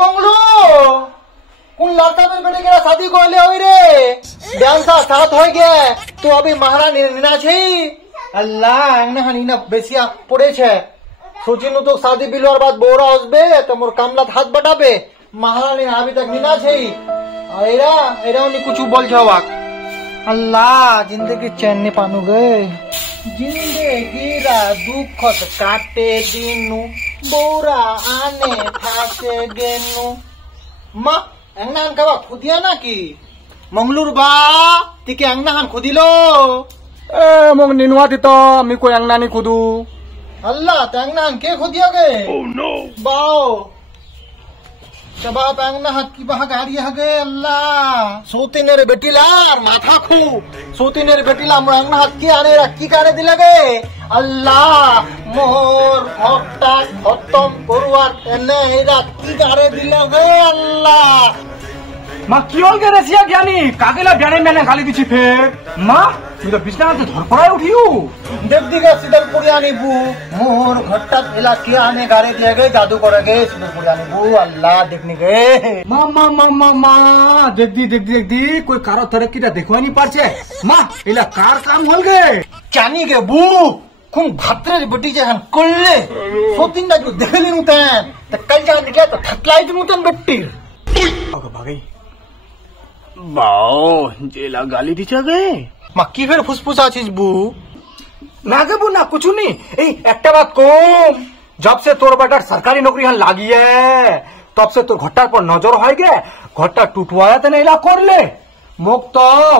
मंगलू कौन लड़का में बेटे के शादी को ले हुई रे ध्यान सा साथ हो गया तो अभी महारानी नीना छे अल्लाह अंगना नीना बेसिया पड़े छे सोचिनु तो शादी बिलवार बाद बोरा हसबे तो मोर कामलात हाथ बटाबे महारानी अभी तक नीना छे एरा एरा उन्हें कुछ बोल जावाक अल्लाह जिंदगी चैन नहीं पानु गए जिंदगी रा दुख काटे दिनु बोरा आने थाके गेनु मा अंगनान कवा खुदिया ना की मंगलूर बा तिके अंगनान खुदिलो ए मग निनवा तितो मी कोई अंगनानी खुदू अल्लाह अंगनान के खुदिया गए ओह नो बाओ चबा अंगना हाथ की बहा गाड़ी हगे अल्लाह सोती ने रे बेटीला माथा खू सोती ने रे बेटीला मोर अंगना हाथ की आने रखी काने दिला गए अल्लाह मोर भक्ता खत्म करवार एने एरा की काने दिला गए अल्लाह माँ क्यों के रसिया ज्ञानी काकेला ब्याने मैंने गाली दी फिर माँ मैं तो बिस्ना से धर पड़ा उठी हूँ देख दिगा सिदलपुरियानी बू मोर घट्टा इला के आने गारे दिए गए जादू करेंगे सिदलपुरियानी बू अल्लाह देखने गए माँ माँ माँ माँ माँ देख दी कोई कारो तरक्की ता देखवा नहीं पाछे माँ इला कार काम होल गए चानी के बू कुम भात्रे बेटी जहन कोल्ले सोतिन ना जो देखली नुतन त कल जा निकले तो थकलाई नुतन बेटी अगो भागई बाओ जेला गाली दिचा गए मक्की फिर फुसफुस आछिस बू ना के बू ना कुछ नहीं ए एकटा बात कम जब से तोर बेटा सरकारी नौकरी हन लागी है तब से तोर घट्टार पर नजर हो गए घट्टा टूटवाया तो नहीं ला कर ले मुक्त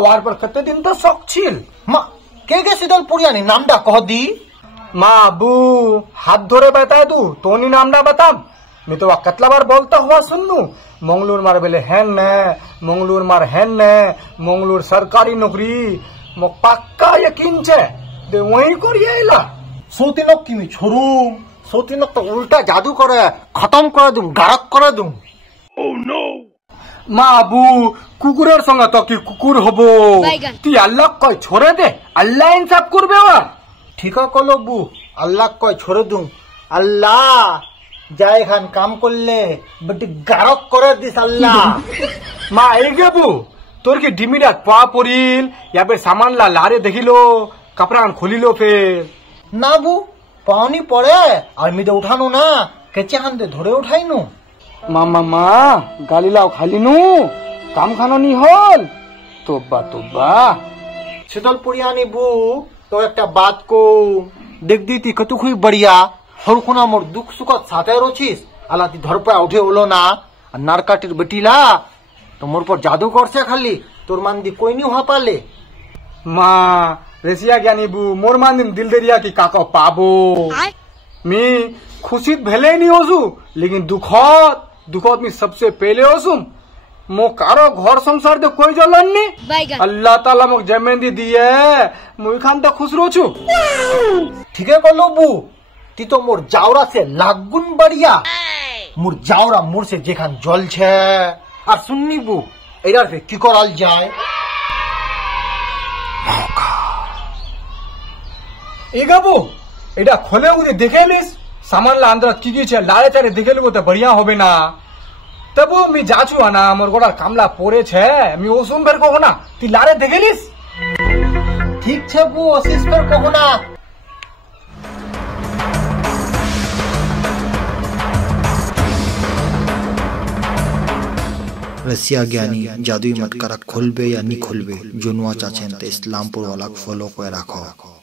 वार पर कते दिन तो शक छिल माँ के सिदलपुरियानी नामडा कह दी माँ बू हाथ धरे बता दू तो नहीं नामडा बता मैं तो कतला बार बोलता हुआ सुन लू मंगलूर मार बेले हैन ने मंगलूर मार हैन ने मंगलूर सरकारी नौकरी मो पक्का यकीन छे दे वही करिएला सोतिनक की छोरू सोतिनक तो उल्टा जादू करे खत्म कर दूं गारक कर दूं ओह नो माँ अबू कुकुरेर संग तो की कुकुर हबो ती अल्लाह कय छोड़े दे अल्लाह इंसाफ करबे वा ठीक है कलो बू अल्लाह कय छोड़े दूं अल्लाह जाए खान काम कर ले बट गारक कर दिस अल्लाह माँ एगे बू तोर की डिमिरा पा पड़िल या फिर सामान ला लारे देखिलो कपड़ा खोलिलो फिर ना बू पानी पड़े और मी तो उठानो ना केचे हान दे धरे उठाइनु मामा माँ गाली लाओ खाली नु काम खानो नहीं होल तोबा सिदलपुरियानी बू तो एक बात को देख दी थी कतु खुई बढ़िया हर कोना मोर दुख सुख साथे रोचिस आला ती धर पे उठे ओलो ना नारकाटिर बेटीला तो मोर पर जादू करसे खाली तोर मान दी कोई नहीं हुआ पाले माँ रेसिया ज्ञानी बू मोर मान दिन दिल दरिया की काको पाबो मी खुशित भले नहीं होसु लेकिन दुखत में सबसे पहले होसुम मो कारो घर संसार दे कोई जलन नहीं अल्लाह ताला मोक जमीन दी दिए मुई खान तो खुश रो छु ठीक है कलो बू ती तो मोर जावरा से लागुन बढ़िया मोर जावरा मोर से जेखान जल छे और सुन्नी बू एरा से की कराल जाए एगा बू एडा खोले उदे देखेलिस सामान ला अंदर की छे लारे चारे देखेलु तो बढ़िया होबे ना तब मी जाचू आना मोर गोड़ा कामला पोरे छे मी ओसुम फेर को ना ती लारे देखेलिस ठीक छे बू ओसिस फेर को ना रसिया ज्ञानी जादुई मटका खोलबे या नहीं खोलबे जो नुआ चाचेन ते इस्लामपुर वाला फॉलो को रखो।